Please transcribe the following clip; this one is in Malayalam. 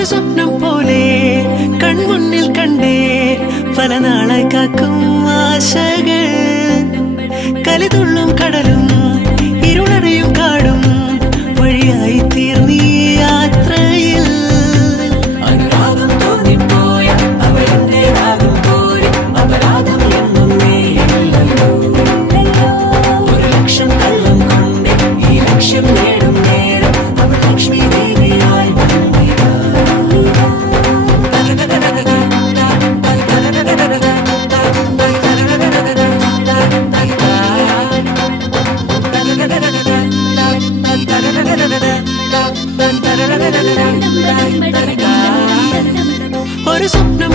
ഒരു സ്വപ്നം പോലെ കൺമുന്നിൽ കണ്ടേ പല നാളായി കാക്കും ആശകൾ കലിതുള്ളും കടലും ഇരുളടയും കാടും വഴിയായി തീർന്നീ യാത്രയിൽ അനുരാഗം തോന്നിപ്പോയ അവരെന്റേതാകും പോലെ അപരാധം എന്നും നീയില്ലല്ലോ ഒരു ലക്ഷം കള്ളം കൊണ്ട് ഈ ലക്ഷ്യം നേടും നേരം അവൾ ലക്ഷ്മി ദേവിയായി വന്നിതാ ഒരു സ്വപ്നം